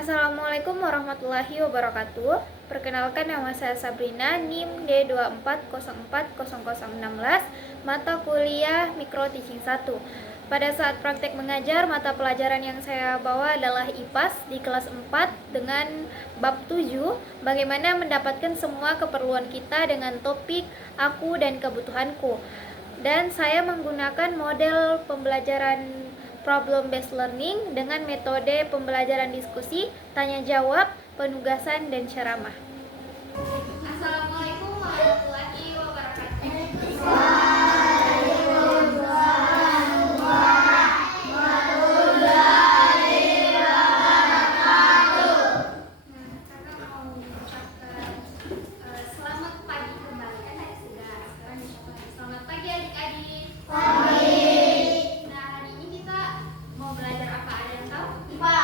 Assalamualaikum warahmatullahi wabarakatuh. Perkenalkan, nama saya Sabrina, NIM D24040016, mata kuliah Mikro Teaching 1. Pada saat praktek mengajar, mata pelajaran yang saya bawa adalah IPAS di kelas 4 dengan bab 7, bagaimana mendapatkan semua keperluan kita dengan topik aku dan kebutuhanku. Dan saya menggunakan model pembelajaran problem based learning dengan metode pembelajaran diskusi, tanya jawab, penugasan, dan ceramah. Assalamualaikum warahmatullahi wabarakatuh. Kakak mau mengucapkan selamat pagi kembali, kan tadi sudah. Sekarang diucapkan selamat pagi adik-adik. Nah, hari ini kita mau belajar apa? Ada yang tahu? IPA.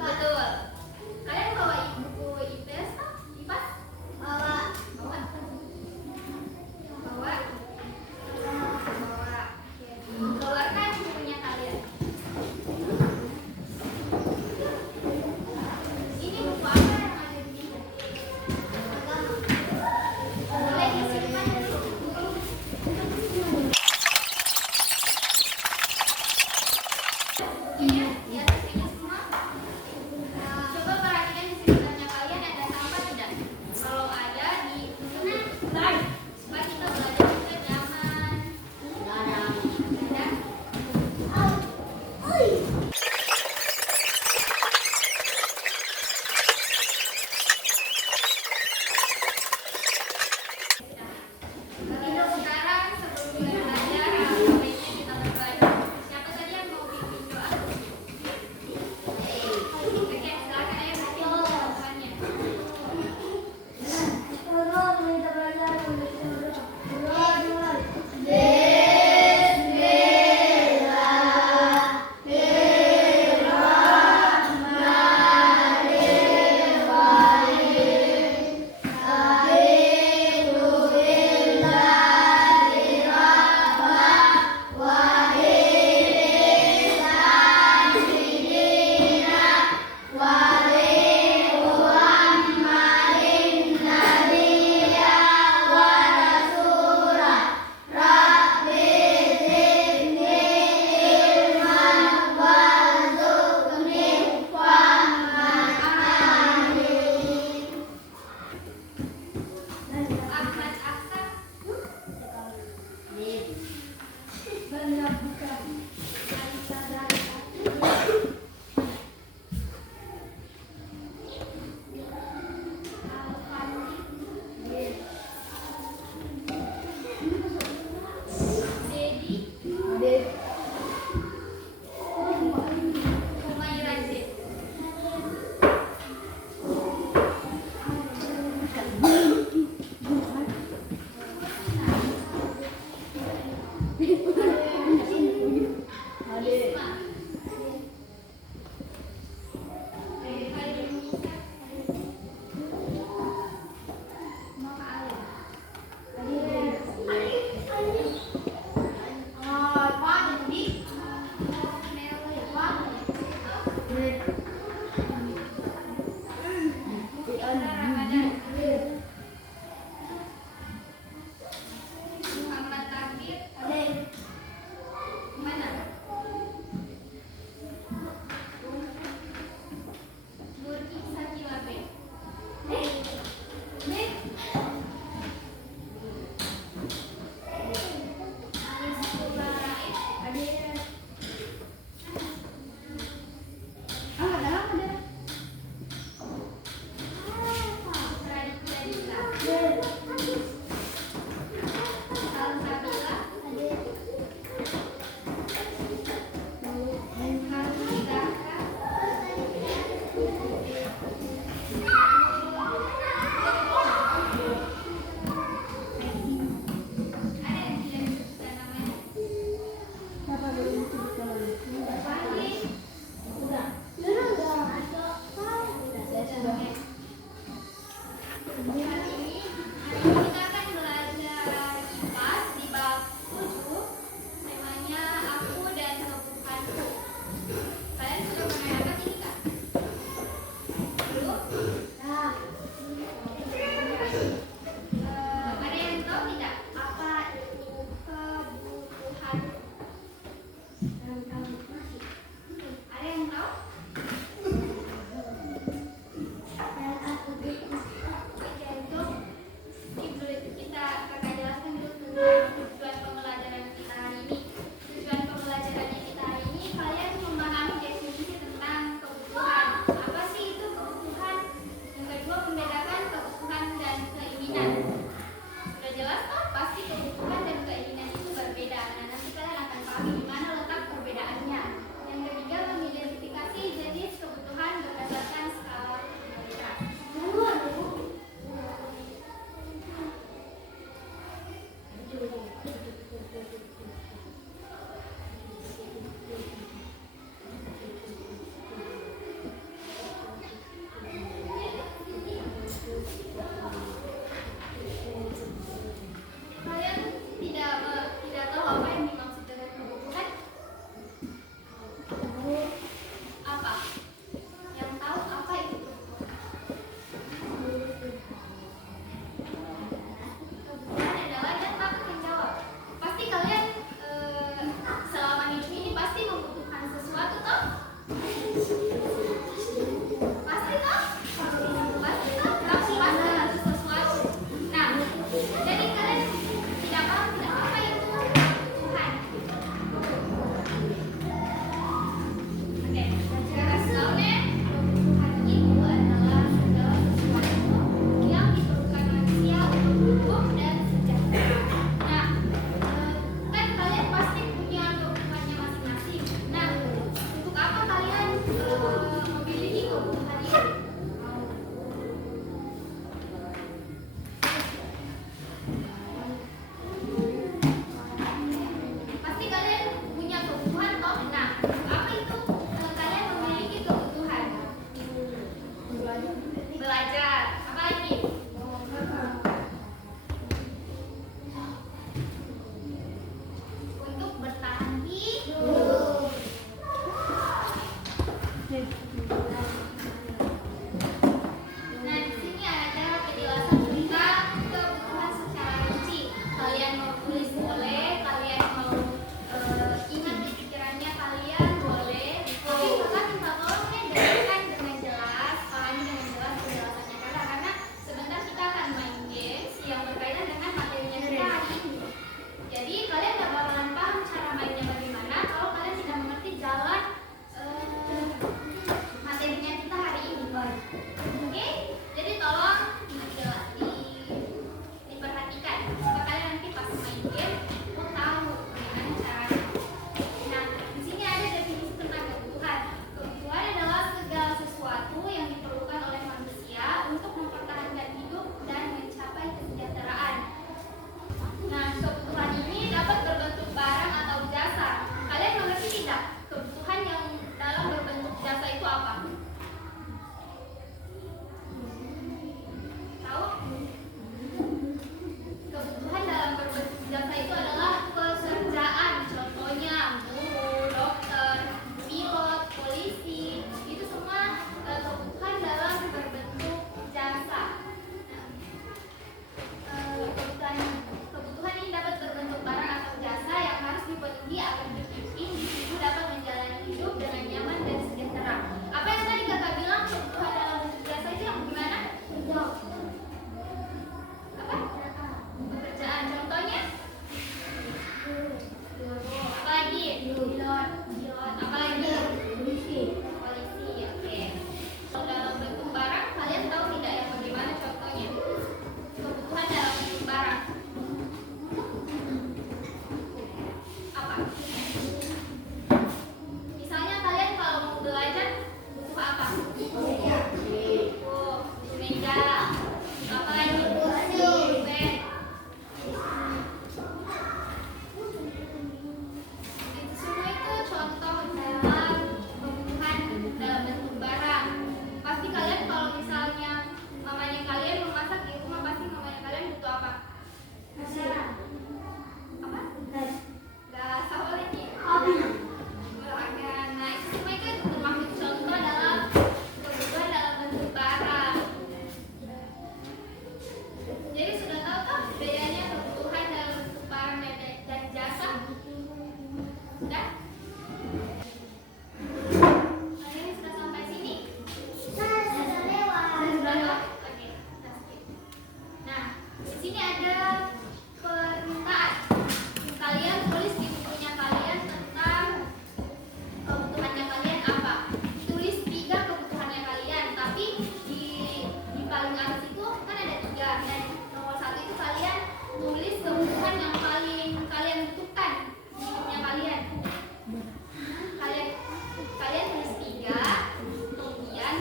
Betul. Kalian bawa buku IPS kah? IPAS? Bawa. Bawa.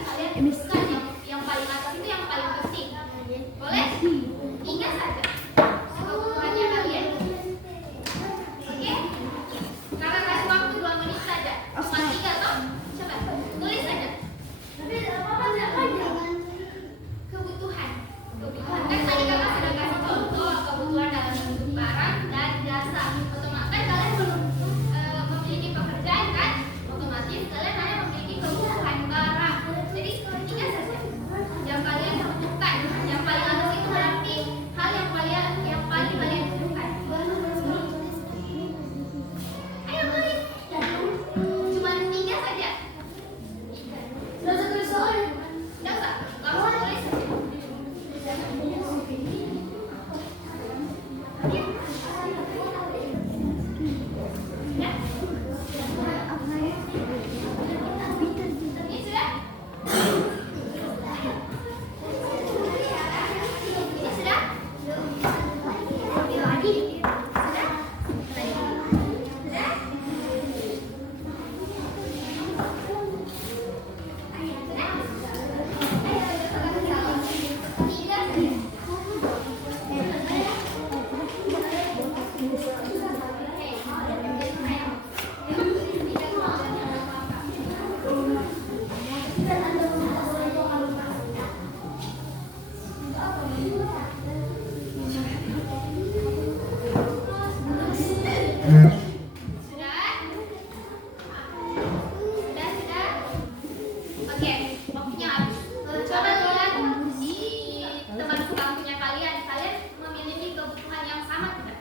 kalian bukan yang paling atas itu yang paling penting. Boleh? Ingat saja kebutuhannya kalian. Oke? Kakak kasih waktu 2 menit saja. Cuma 3 toh? Coba tulis saja. Kebutuhan. Kebutuhan kan tadi kakak sudah kasih contoh kebutuhan dalam bentuk barang dan jasa. Otomatis kalian belum memiliki pekerjaan kan? Otomatis kalian hanya memiliki kebutuhan barang. Jadi ingat saja yang kalian butuhkan. Yang paling atas itu berarti hal yang paling kalian butuhkan. Ayo tulis. Cuma 3 saja. Nggak usah tulis soalnya. Nggak usah. Langsung tulis. Ya. Ini sudah? Ini sudah? Lagi. Sudah? Sudah? Sudah? Oke, waktunya habis. Coba lihat di teman sebangkunya kalian. Kalian memiliki kebutuhan yang sama tidak?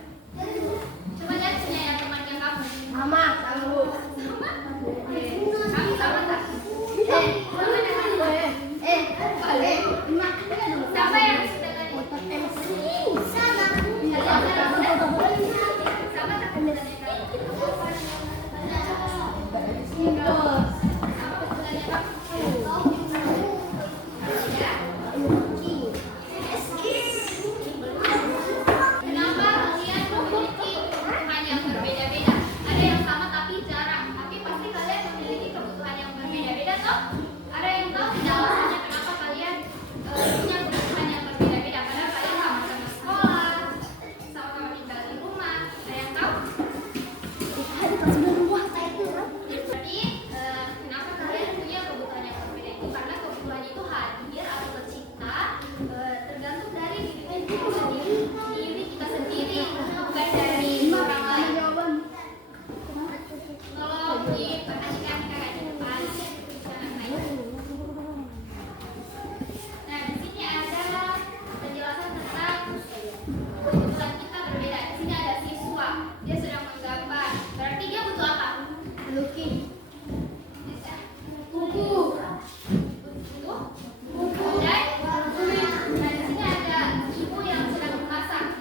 Coba lihat punya temannya kamu. Mama, tahu. Sama? Kamu sama tak? Siapa yang sudah tadi? Sama. Sama tak kebutuhannya kamu? Kenapa kalian memiliki kebutuhan yang berbeda-beda? Ada yang sama tapi jarang. Tapi pasti kalian memiliki kebutuhan yang berbeda-beda toh? Ada yang tahu tidak alasannya kenapa kalian punya kebutuhan yang berbeda-beda? Padahal kalian sama-sama sekolah, sama-sama tinggal di rumah. Ada yang tahu? Berarti kenapa kalian punya kebutuhan yang berbeda itu? Karena kebutuhan itu hadir atau tercipta tergantung dari diri kita sendiri, bukan dari orang lain. Tolong diperhatikan kakak di depan. Jangan main. Nah, di sini ada penjelasan tentang kebutuhan kita berbeda. Di sini ada siswa, dia sedang menggambar. Berarti dia butuh apa? Melukis. Buku. Buku. Dan nah, di sini ada ibu yang sedang memasak.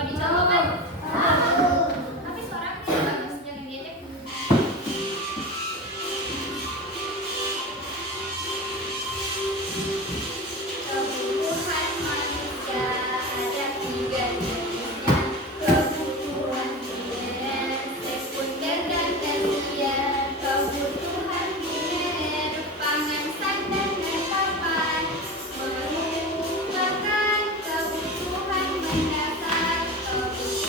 Mau dicoba kan? Tahu. Tapi suaranya tidak bagus, jangan diajak. Kebutuhan manusia ada tiga jenisnya. Kebutuhan primer, sekunder dan tersier. Kebutuhan primer, pangan, sandang dan papan, merupakan kebutuhan mendasar. Kebutuhan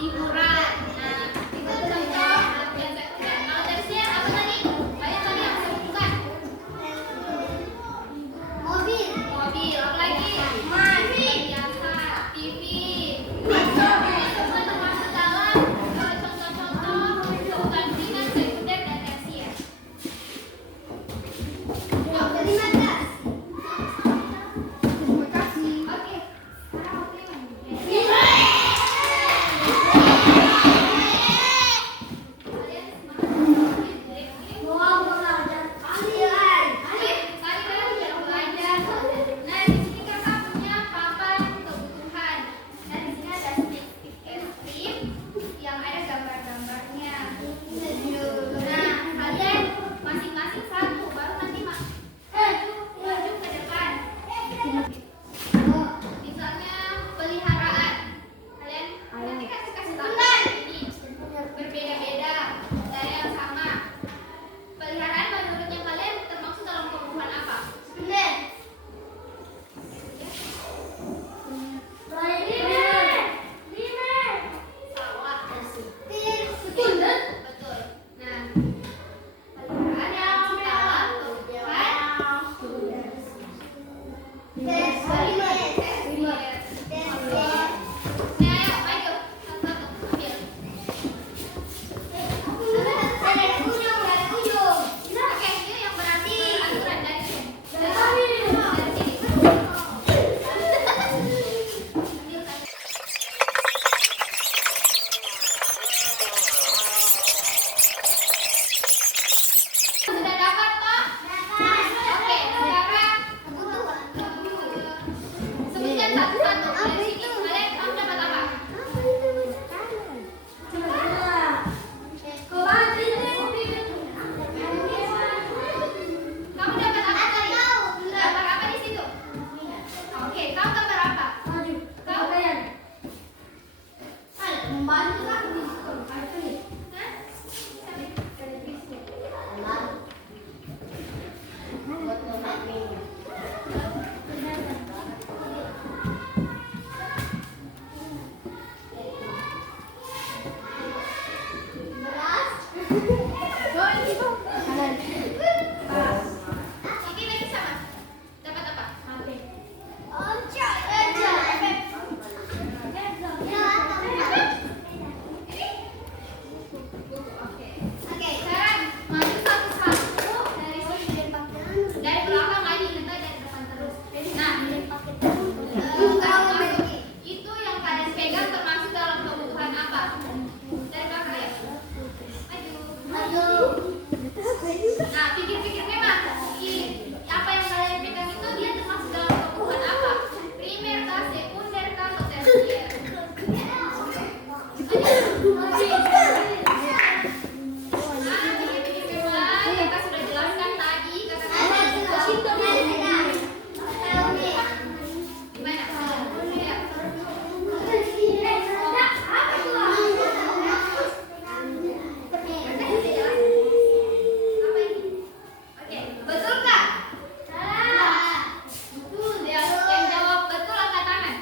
Hiburan. Nah, itu contoh latihan sekunder. Kalau tersier apa tadi? Banyak tadi yang saya butuhkan. Mobil. Mobil, apa lagi? Biasa, TV. Semua termasuk dalam contoh-contoh kebutuhan primer, sekunder, dan tersier. Terima kasih. Oke, sekarang waktunya main. Kalian semangat. Nah, di sini kakak punya papan kebutuhan. Nah, di sini ada stick es krim yang ada gambar-gambarnya. Nah, kalian masing-masing satu, baru nanti maju ke depan. Misalnya peliharaan. Kalian nanti kasih tahu ini berbeda-beda dari yang sama. Peliharaan menurutnya kalian termasuk dalam kebutuhan apa? Salah. Betul. Nah, peliharaan yang dalam kebutuhan Nah, ayo maju. Satu-satu ambil. Oke, ini yang berarti aturan dari sini. Dari sini. Sudah dapat toh? Oke, sekarang sebutkan satu-satu. Dari sini kalian kamu dapat apa? Kamu dapat apa tadi? Dapat apa di situ? Oke, kamu gambar apa? Kau? Hah? Ini lagi sama. Dapat apa? Ini? Oke. Sekarang maju satu-satu dari sini. Dari belakang lagi, kita dari depan terus. Nah, itu yang kalian pegang termasuk dalam kebutuhan apa? Dari belakang ya? Maju. Nah, pikir-pikir memang apa yang kalian pegang itu dia termasuk dalam kebutuhan apa? Primer kah, sekunder kah, atau tersier? Nah, pikir-pikir memang kakak sudah jelaskan tadi gimana? Ya. Apa ini? Oke, betul kah? Betul. Yang jawab betul angkat tangan.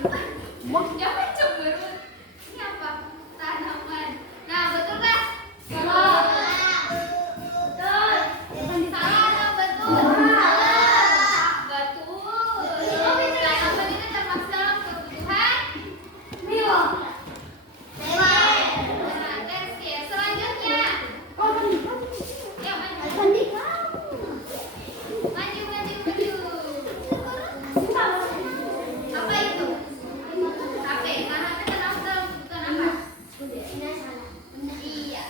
Jangan cemberut. Ini apa? Tanaman. Nah, betul kan? Salah. Betul. Salah atau betul? Betul. Tanaman itu termasuk dalam kebutuhan. Nah, next ya. Selanjutnya. Ya, maju. Maju. Apa itu? HP. Nah, HP termasuk dalam kebutuhan apa? Iya.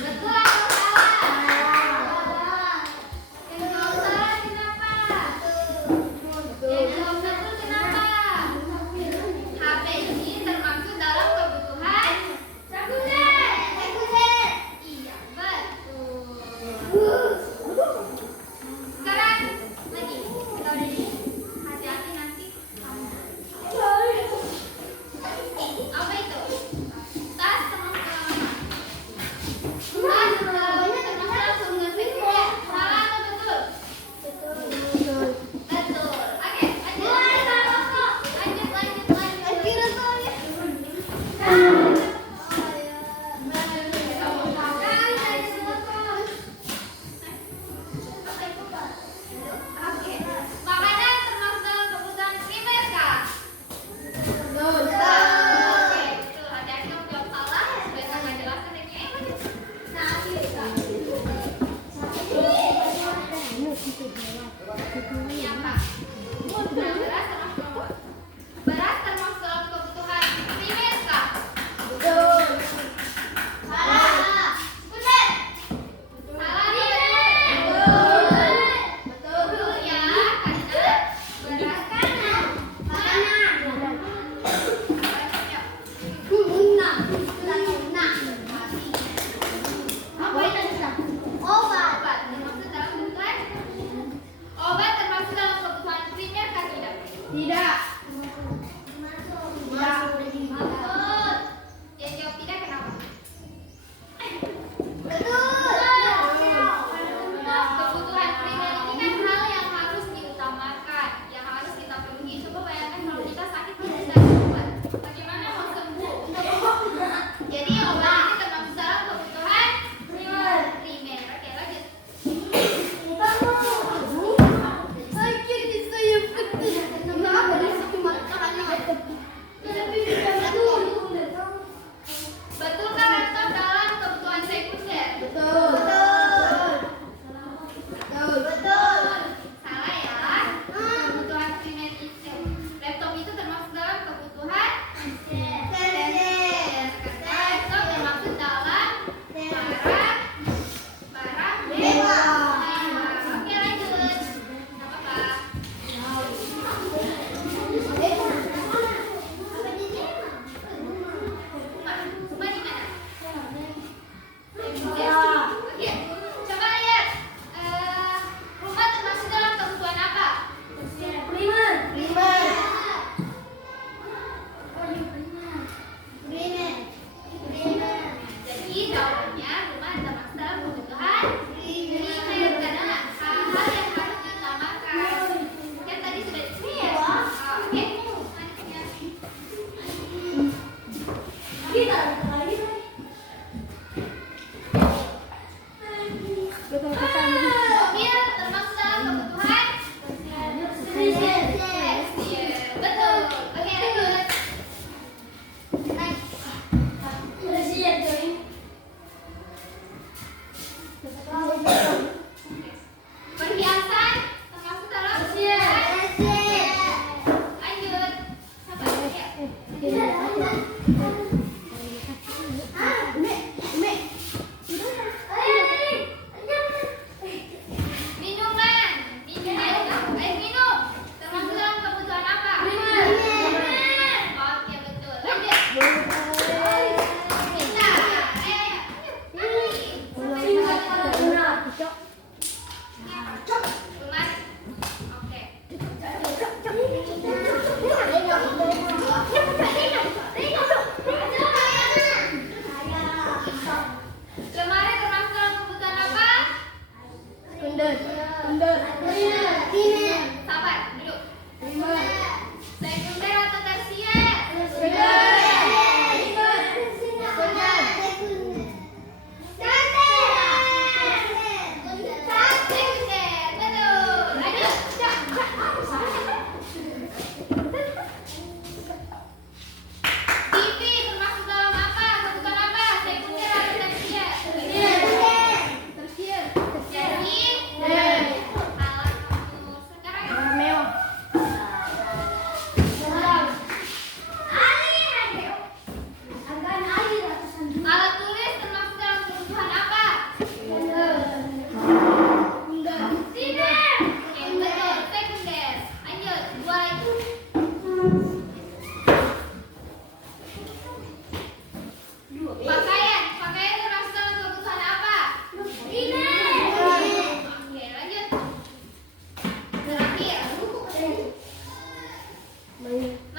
Betul atau salah? Yang jawab salah kenapa? Yang jawab betul kenapa? HP ini termasuk dalam kebutuhan sekunder. Iya, betul. Sekarang lagi kita udah di hati-hati nanti. Apa itu? Tas termasuk dalam apa? Tas termasuk dalam kebutuhan sekunder. Salah atau betul? Betul. Oke, Oke. Makanan termasuk dalam kebutuhan primer kah? Oke, betul. Hati-hati kamu jawab salah. Supaya saya nggak jelaskan ini. Ini apa? Beras termasuk dalam apa? Beras termasuk dalam kebutuhan primer kah? Salah. Salah nih, betul ya, karena beras apa itu? Obat termasuk dalam kebutuhan. Obat termasuk dalam kebutuhan primer kah tidak? Tidak. Betul. Yang jawab tidak kenapa? Kebutuhan primer ini kan hal yang harus diutamakan, yang harus kita penuhi. Coba bayangkan kalau kita sakit kita tidak ada obat, bagaimana mau sembuh? Jadi obat ini termasuk dalam kebutuhan primer. Oke, lanjut. Betulkah laptop dalam kebutuhan sekunder? Betul. Salah ya. Kebutuhan primer itu. Laptop itu termasuk dalam kebutuhan sekunder. Laptop termasuk dalam barang mewah. Oke, lanjut. Nggak apa-apa. Rumah di mana? Oke, coba lihat. Rumah termasuk dalam kebutuhan apa? Jadi jawabannya rumah termasuk dalam kebutuhan primer karena hal-hal yang harus diutamakan. Kan tadi sudah disebut. Oke. Mobil termasuk dalam kebutuhan. Betul. Oke, lanjut. Perhiasan termasuk dalam kebutuhan. Lanjut. Sabar ya. Minuman. Air minum termasuk dalam kebutuhan apa? Oke, betul. Lanjut. Kita. Rumah. Oke. Baik.